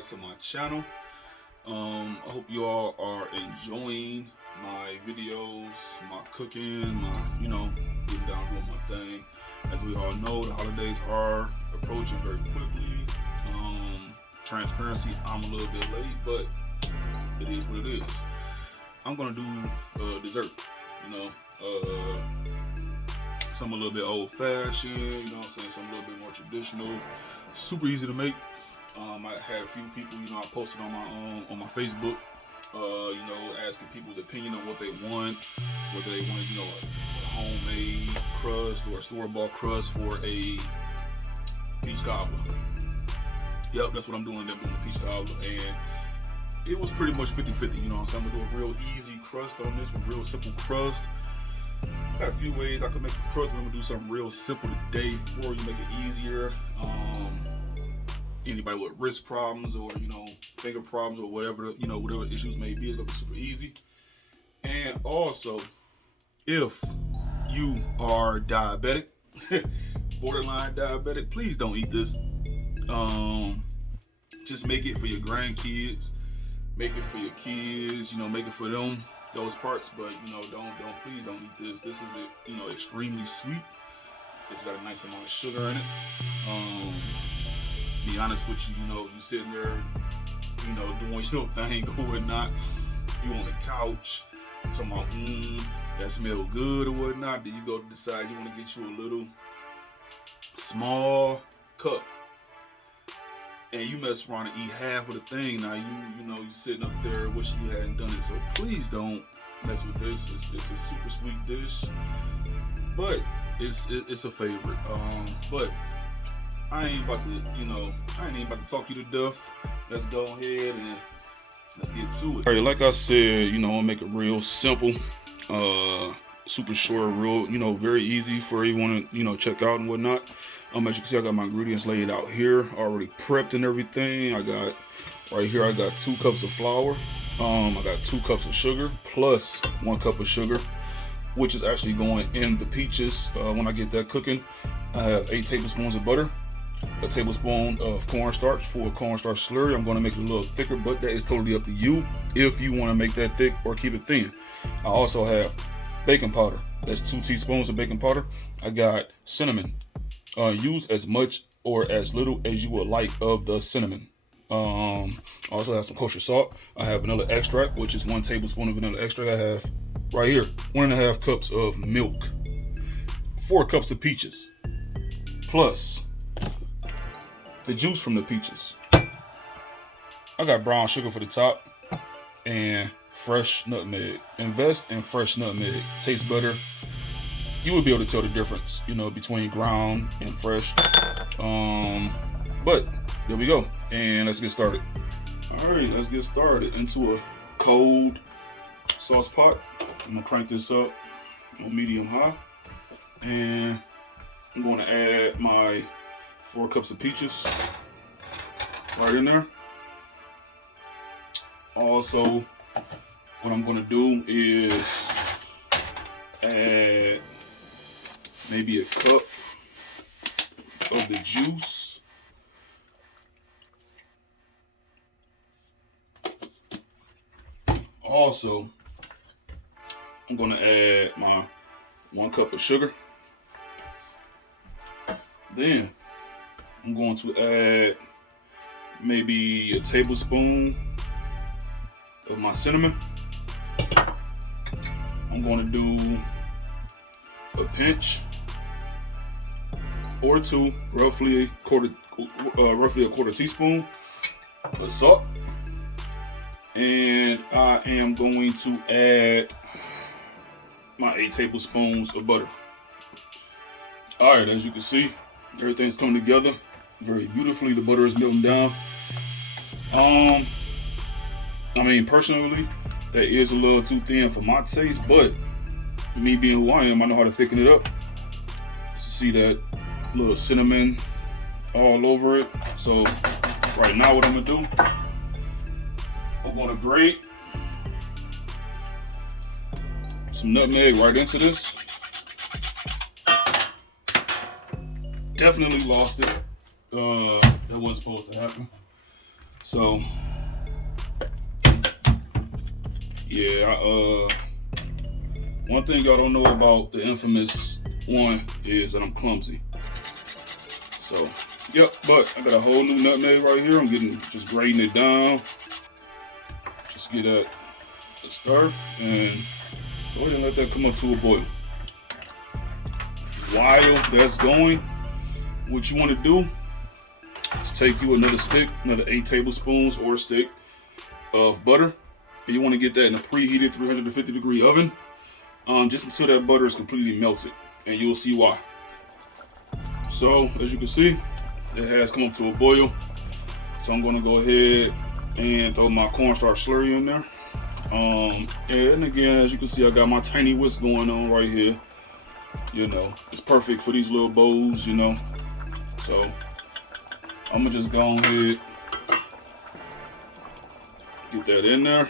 back to my channel. I hope you all are enjoying my videos, my cooking, my, getting down doing my thing. As we all know, the holidays are approaching very quickly. Transparency, I'm a little bit late, but it is what it is. I'm gonna do dessert, some a little bit old fashioned, some a little bit more traditional, super easy to make. I had a few people, I posted on my Facebook, asking people's opinion on what they want, whether they want, a homemade crust or a store-bought crust for a peach cobbler. Yep, that's what I'm doing. I'm doing the peach cobbler, and it was pretty much 50-50. So I'm gonna do a real easy crust on this one, real simple crust. Got a few ways I could make a crust, but I'm gonna do something real simple today for you, make it easier. Anybody with wrist problems or finger problems or whatever whatever issues may be, it's gonna be super easy. And also, if you are diabetic, borderline diabetic, please don't eat this. Just make it for your grandkids, make it for your kids, make it for them, those parts. But please don't eat this. This is extremely sweet. It's got a nice amount of sugar in it. Be honest with you, you sitting there, doing your thing or whatnot. You on the couch, talking about that smell good or whatnot. Then you go decide you want to get you a little small cup, and you mess around and eat half of the thing. Now you sitting up there wishing you hadn't done it. So please don't mess with this. It's a super sweet dish, but it's a favorite. But I ain't about to talk you to death. Let's go ahead and let's get to it. All right, like I said, I'll make it real simple, super short, real, very easy for anyone to, check out and whatnot. As you can see, I got my ingredients laid out here, already prepped and everything. I got 2 cups of flour. I got 2 cups of sugar plus 1 cup of sugar, which is actually going in the peaches. When I get that cooking, I have 8 tablespoons of butter, a tablespoon of cornstarch for a cornstarch slurry. I'm going to make it a little thicker, but that is totally up to you if you want to make that thick or keep it thin. I also have baking powder. That's 2 teaspoons of baking powder. I got cinnamon. Use as much or as little as you would like of the cinnamon. I also have some kosher salt. I have vanilla extract, which is 1 tablespoon of vanilla extract. I have right here 1.5 cups of milk, 4 cups of peaches, plus the juice from the peaches. I got brown sugar for the top and fresh nutmeg. Invest in fresh nutmeg. Tastes better. You will be able to tell the difference, between ground and fresh. But there we go, and let's get started. All right, let's get started into a cold sauce pot. I'm gonna crank this up on medium high, and I'm going to add my 4 cups of peaches right in there. Also, what I'm going to do is add maybe a cup of the juice. Also, I'm going to add my 1 cup of sugar. Then I'm going to add maybe a tablespoon of my cinnamon. I'm going to do a pinch or 2, roughly a quarter teaspoon of salt. And I am going to add my 8 tablespoons of butter. All right, as you can see, everything's coming together very beautifully. The butter is melting down. Personally, that is a little too thin for my taste, but me being who I am, I know how to thicken it up. See that little cinnamon all over it. So right now what I'm gonna do, I'm gonna grate some nutmeg right into this. Definitely lost it. That wasn't supposed to happen. So yeah, one thing y'all don't know about the infamous one is that I'm clumsy. So, yep, but I got a whole new nutmeg right here. I'm just grating it down. Just get a stir and go ahead and let that come up to a boil. While that's going, what you want to do is take you another 8 tablespoons or a stick of butter. And you want to get that in a preheated 350-degree oven, just until that butter is completely melted, and you'll see why. So, as you can see, it has come up to a boil. So I'm going to go ahead and throw my cornstarch slurry in there. And again, as you can see, I got my tiny whisk going on right here. You know, it's perfect for these little bowls, you know. So I'm gonna just go ahead, get that in there.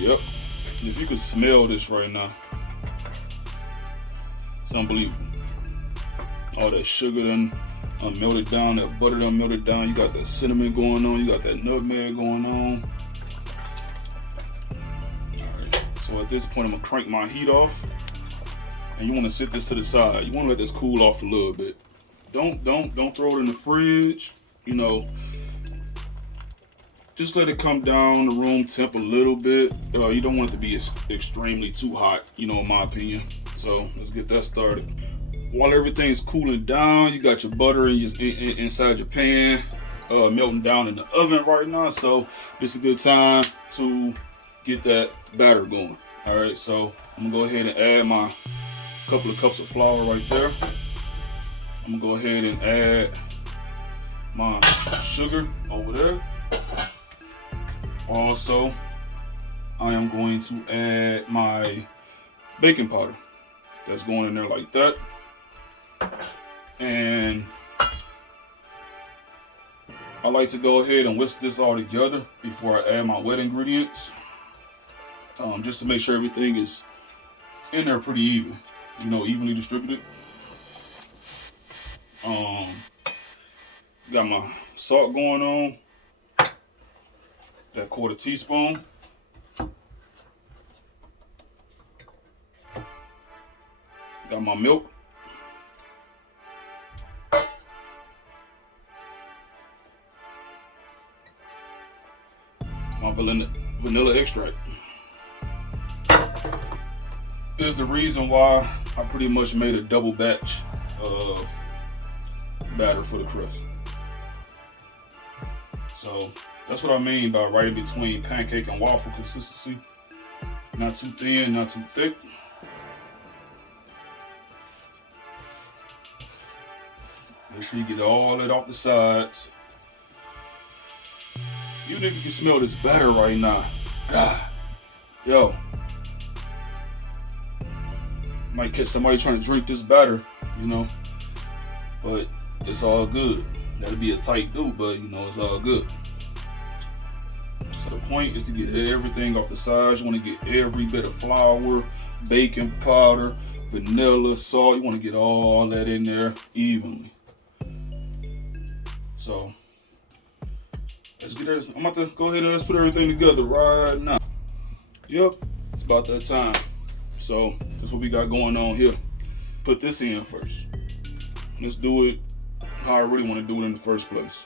Yep. And if you could smell this right now, it's unbelievable. All that sugar done melted down, that butter done melted down. You got that cinnamon going on, you got that nutmeg going on. Alright, so at this point I'm gonna crank my heat off. And you wanna sit this to the side. You wanna let this cool off a little bit. Don't throw it in the fridge, you know. Just let it come down to room temp a little bit. You don't want it to be extremely too hot, you know, in my opinion. So let's get that started. While everything's cooling down, you got your butter inside your pan, melting down in the oven right now. So this is a good time to get that batter going. All right, so I'm gonna go ahead and add my couple of cups of flour right there. I'm gonna go ahead and add my sugar over there. Also, I am going to add my baking powder. That's going in there like that. And I like to go ahead and whisk this all together before I add my wet ingredients. Just to make sure everything is in there pretty even, you know, evenly distributed. Got my salt going on. That 1/4 teaspoon. Got my milk. My vanilla extract. Is the reason why I pretty much made a double batch of batter for the crust. So that's what I mean by right in between pancake and waffle consistency. Not too thin, not too thick. Make sure you get all that off the sides. Even if you can smell this batter right now. Yo. Might catch somebody trying to drink this batter, you know. But it's all good. That'll be a tight do, but you know, it's all good. So the point is to get everything off the sides. You want to get every bit of flour, baking powder, vanilla, salt. You want to get all that in there evenly. So let's get this. I'm about to go ahead and let's put everything together right now. Yep, it's about that time. So that's what we got going on here. Put this in first. Let's do it how I really want to do it in the first place.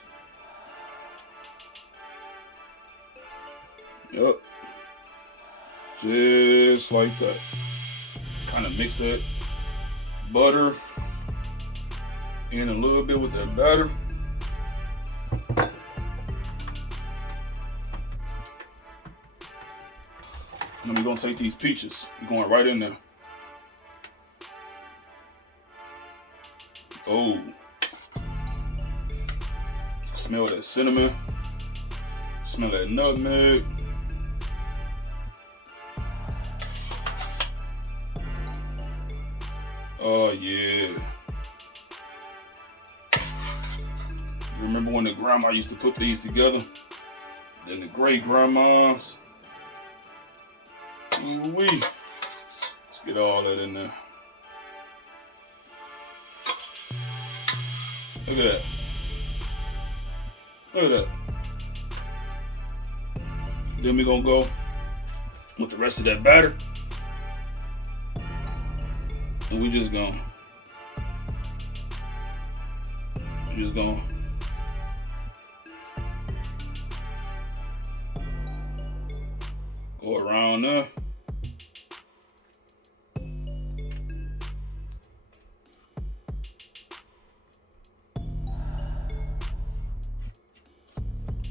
Yep. Just like that. Kind of mix that butter in a little bit with that batter. And then we're gonna take these peaches. We're going right in there. Oh. Smell that cinnamon. Smell that nutmeg. Oh yeah. You remember when the grandma used to put these together? Then the great grandmas. Ooh-wee. Let's get all that in there. Look at that. Look at that. Then we're gonna go with the rest of that batter. And we just gonna go around there.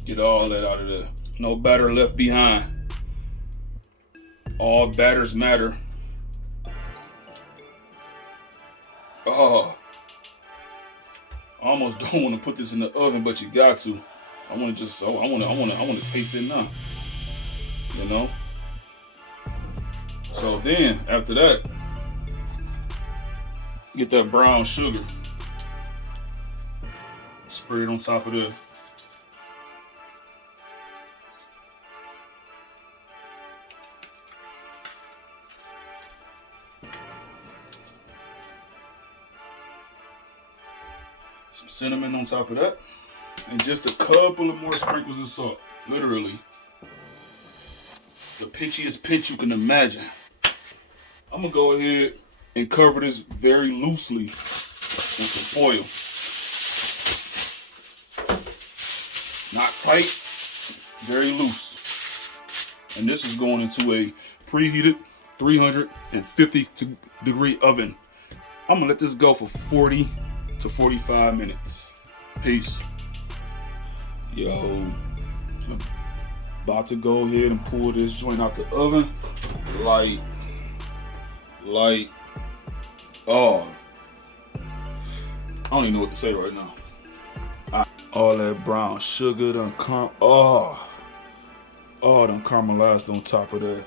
Get all that out of there. No batter left behind. All batters matter. Oh, I almost don't want to put this in the oven, but you got to. I want to taste it now. You know. So then after that, get that brown sugar. Spray it on top of there. Some cinnamon on top of that. And just a couple of more sprinkles of salt. Literally. The pinchiest pinch you can imagine. I'm going to go ahead and cover this very loosely with some foil. Not tight, very loose. And this is going into a preheated 350 degree oven. I'm going to let this go for 40 to 45 minutes. Peace. Yo, I'm about to go ahead and pull this joint out the oven. Light. Oh, I don't even know what to say right now. All that brown sugar done done caramelized on top of that.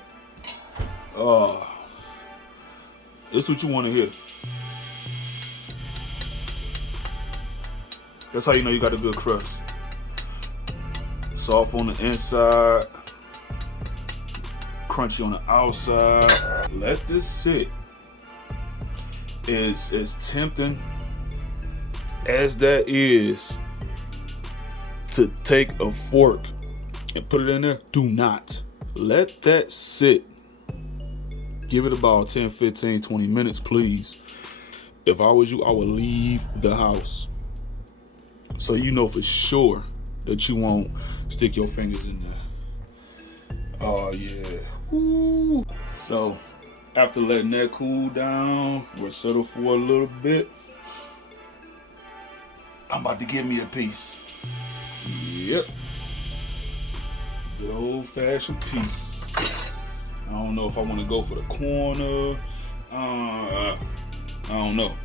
That's what you want to hear. That's how you know you got a good crust. Soft on the inside, crunchy on the outside. Let this sit. As tempting as that is to take a fork and put it in there, do not. Let that sit. Give it about 10, 15, 20 minutes, please. If I was you, I would leave the house. So you know for sure that you won't stick your fingers in there. Oh yeah. Ooh. So after letting that cool down, we'll settle for a little bit. I'm about to give me a piece. Yep. Good old fashioned piece. I don't know if I want to go for the corner. I don't know.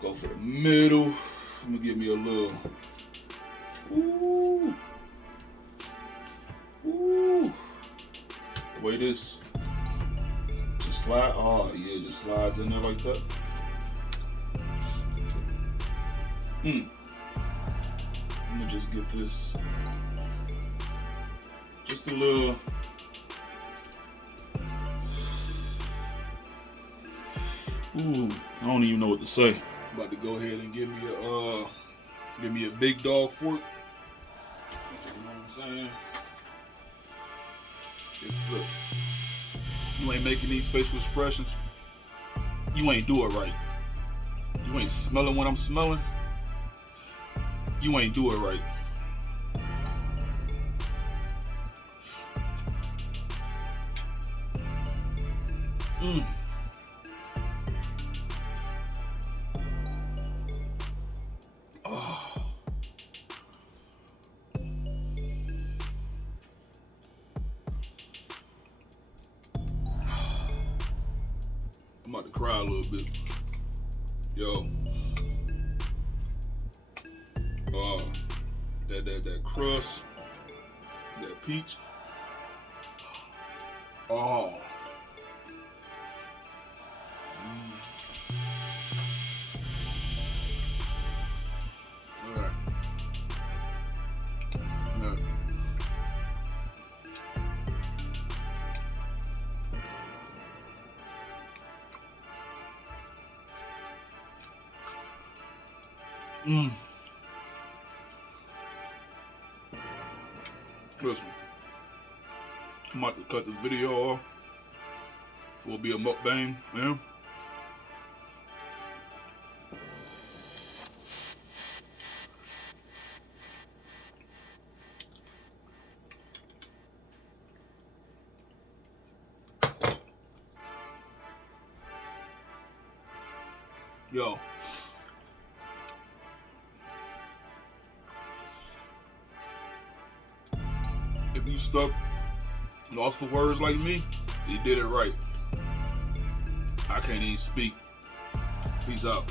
Go for the middle. I'm gonna give me a little. Ooh. Ooh. The way this just slide. Oh yeah, just slides in there like that. I'm gonna just get this just a little. Ooh, I don't even know what to say. About to go ahead and give me a big dog fork. You know what I'm saying? Look, you ain't making these facial expressions. You ain't do it right. You ain't smelling what I'm smelling. You ain't do it right. I'm about to cry a little bit. Yo. That crust, that peach. Oh. All right. Listen, I'm about to cut this video off. It will be a mukbang, man. Yo. If you stuck, lost for words like me, you did it right. I can't even speak. Peace out.